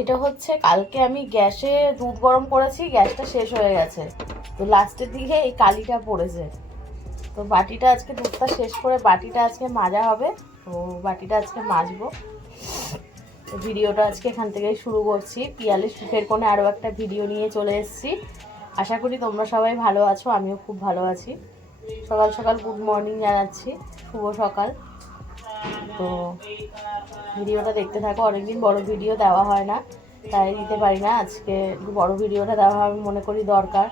এটা হচ্ছে কালকে আমি গ্যাসে দুধ গরম করেছি, গ্যাসটা শেষ হয়ে গেছে। তো লাস্টের দিকে এই কালিটা পড়েছে। তো বাটিটা আজকে দুধটা শেষ করে বাটিটা আজকে মাজা হবে। তো বাটিটা আজকে মাজবো। ভিডিওটা আজকে এখান থেকেই শুরু করছি। পিয়ালের সুখের কোণে আরও একটা ভিডিও নিয়ে চলে এসেছি। আশা করি তোমরা সবাই ভালো আছো, আমিও খুব ভালো আছি। সকাল সকাল গুড মর্নিং জানাচ্ছি। শুভ সকাল। তো ভিডিওটা দেখতে থাকো, অনেকদিন বড় ভিডিও দেওয়া হয় না, তাই দিতে পারি না, আজকে বড় ভিডিওটা দেওয়া আমি মনে করি দরকার।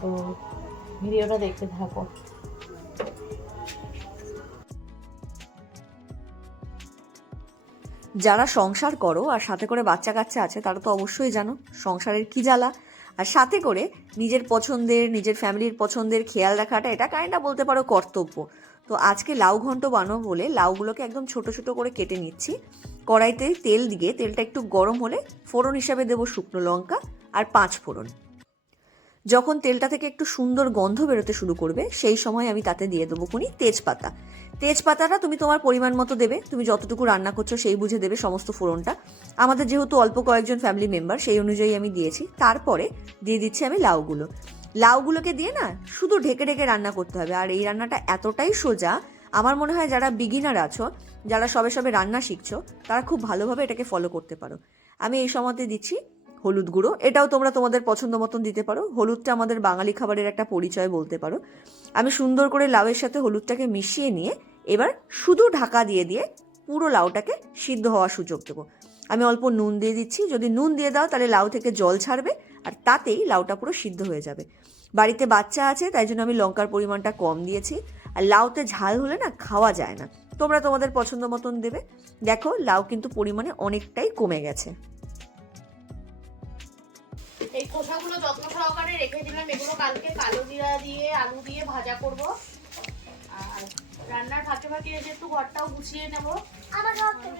তো ভিডিওটা দেখতে থাকো। যারা সংসার করো আর সাথে করে বাচ্চা কাচ্চা আছে, তারা তো অবশ্যই জানো সংসারের কি জ্বালা। আর সাথে করে নিজের পছন্দের, নিজের ফ্যামিলির পছন্দের খেয়াল রাখাটা, এটা কাইন্ডা বলতে পারো কর্তব্য। তো আজকে লাউ ঘন্ট বানাবো বলে লাউগুলোকে একদম ছোট ছোট করে কেটে নিচ্ছি। কড়াইতে তেল দিয়ে, তেলটা একটু গরম হলে ফোড়ন হিসাবে দেবো শুকনো লঙ্কা আর পাঁচ ফোড়ন। যখন তেলটা থেকে একটু সুন্দর গন্ধ বেরোতে শুরু করবে, সেই সময় আমি তাতে দিয়ে দেবো কোনি তেজপাতা। তেজপাতাটা তুমি তোমার পরিমাণ মতো দেবে, তুমি যতটুকু রান্না করছ সেই বুঝে দেবে সমস্ত ফোড়নটা। আমাদের যেহেতু অল্প কয়েকজন ফ্যামিলি মেম্বার সেই অনুযায়ী আমি দিয়েছি। তারপরে দিয়ে দিচ্ছি আমি লাউগুলো। লাউগুলোকে দিয়ে না শুধু ঢেকে ঢেকে রান্না করতে হবে। আর এই রান্নাটা এতটাই সোজা, আমার মনে হয় যারা বিগিনার আছো, যারা সবে সবে রান্না শিখছো, তারা খুব ভালোভাবে এটাকে ফলো করতে পারো। আমি এই সময়তে দিচ্ছি হলুদ গুঁড়ো। এটাও তোমরা তোমাদের পছন্দ মতন দিতে পারো। হলুদটা আমাদের বাঙালি খাবারের একটা পরিচয় বলতে পারো। আমি সুন্দর করে লাউয়ের সাথে হলুদটাকে মিশিয়ে নিয়ে এবার শুধু ঢাকা দিয়ে দিয়ে পুরো লাউটাকে সিদ্ধ হওয়ার সুযোগ দেবো। আমি অল্প নুন দিয়ে দিচ্ছি। যদি নুন দিয়ে দাও তাহলে লাউ থেকে জল ছাড়বে। আর তাতেই লাউটা পুরো সিদ্ধ হয়ে যাবে। বাড়িতে বাচ্চা আছে তাই জন্য আমি লঙ্কার পরিমাণটা কম দিয়েছি। আর লাউতে ঝাল হলে না খাওয়া যায় না। তোমরা তোমাদের পছন্দ মতন দেবে। দেখো লাউ কিন্তু পরিমাণে অনেকটাই কমে গেছে। এই খোসাগুলো যত্ন সহকারে রেখে দিলাম। এগুলো কালকে কালো জিরা দিয়ে আলু দিয়ে ভাজা করব। আর রান্নার ফাঁকে ফাঁকে এসে একটু ঘরটাও গুছিয়ে নেব।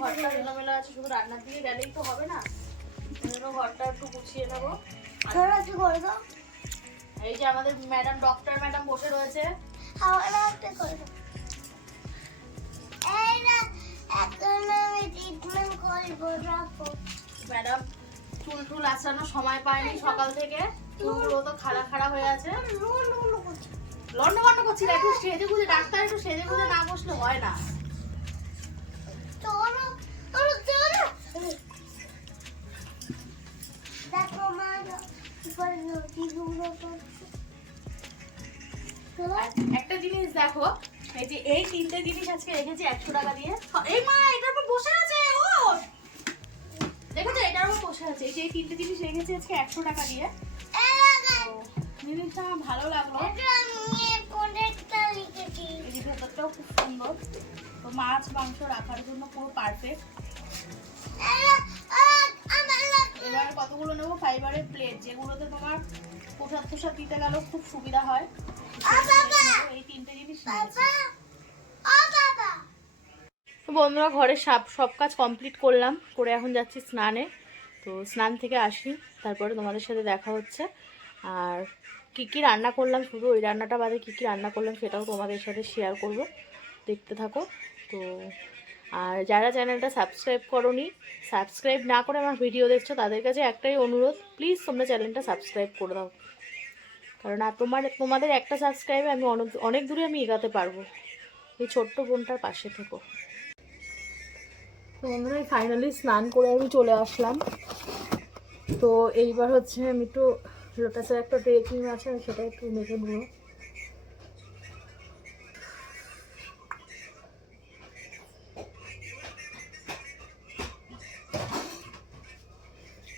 ঘরটা এলোমেলো আছে শুধু রান্নার দিকে গেলেই তো হবে না। ঘরটা একটু গুছিয়ে নেব। এই যে আমাদের ম্যাডাম ডক্টর ম্যাডাম বসে রয়েছে। ম্যাডাম চুল টুল আসানোর সময় পায়নি সকাল থেকে। চুলগুলো তো খাড়া খাড়া হয়ে আছে। লন্ড করছি। না, একটু সেজে গুজে ডাক্তার একটু সেজে গুজে না বসলে হয় না। একটা জিনিস দেখো এই যে এই তিনটে জিনিস আজকে রেখেছি একশো টাকা দিয়ে। এই মা এটার উপর বসে আছে ও! দেখেছ এটার উপর বসে আছে। এই যে এই তিনটে জিনিস রেখেছি আজকে একশো টাকা দিয়ে। তো জিনিসটা আমার ভালো লাগল। এই ভেতরটাও খুব সুন্দর। তো মাছ মাংস রাখার জন্য পুরো পারফেক্ট এবার কতগুলো নেব? ফাইবারের প্লেট যেগুলোতে তোমার প্রসাদ প্রসাদ দিতে গেলেও খুব সুবিধা হয়। বন্ধুরা, ঘরে সব সব কাজ কমপ্লিট করলাম। করে এখন যাচ্ছি স্নানে। তো স্নান থেকে আসি। তারপরে তোমাদের সাথে দেখা হচ্ছে। আর কি কি রান্না করলাম? শুধু ওই রান্নাটা বাদে কী কী রান্না করলাম সেটাও তোমাদের সাথে শেয়ার করব। দেখতে থাকো। তো আর যারা চ্যানেলটা সাবস্ক্রাইব করনি সাবস্ক্রাইব না করে আমার ভিডিও দেখছ, তাদের কাছে একটাই অনুরোধ প্লিজ তোমরা চ্যানেলটা সাবস্ক্রাইব করে দাও। কারণ আর তোমার, তোমাদের একটা সাবস্ক্রাইবে আমি অনেক অনেক দূরে আমি এগাতে পারব। এই ছোট্ট বোনটার পাশে থেকো। তো বন্ধুরা ফাইনালি স্নান করে আমি চলে আসলাম। তো এইবার হচ্ছে আমি একটু লোটাসের একটা ডে ক্রিম আছে আমি সেটা একটু মেখে নেব।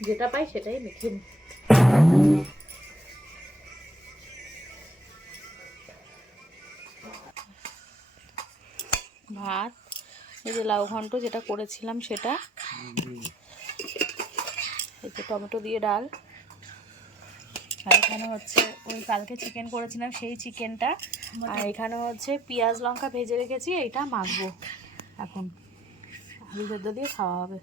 যেটা পাই সেটাই মেখে নিই ভাত, এই যে লাউ ঘন্ট যেটা করেছিলাম সেটা। এই যে টমেটো দিয়ে ডাল। আর এখানে হচ্ছে, ওই কালকে চিকেন করেছিলাম, সেই চিকেনটা আর এখানে হচ্ছে পেঁয়াজ লঙ্কা ভেজে রেখেছি, এইটা মাখবো। এখন, আলু সেদ্ধ দিয়ে খাওয়া হবে।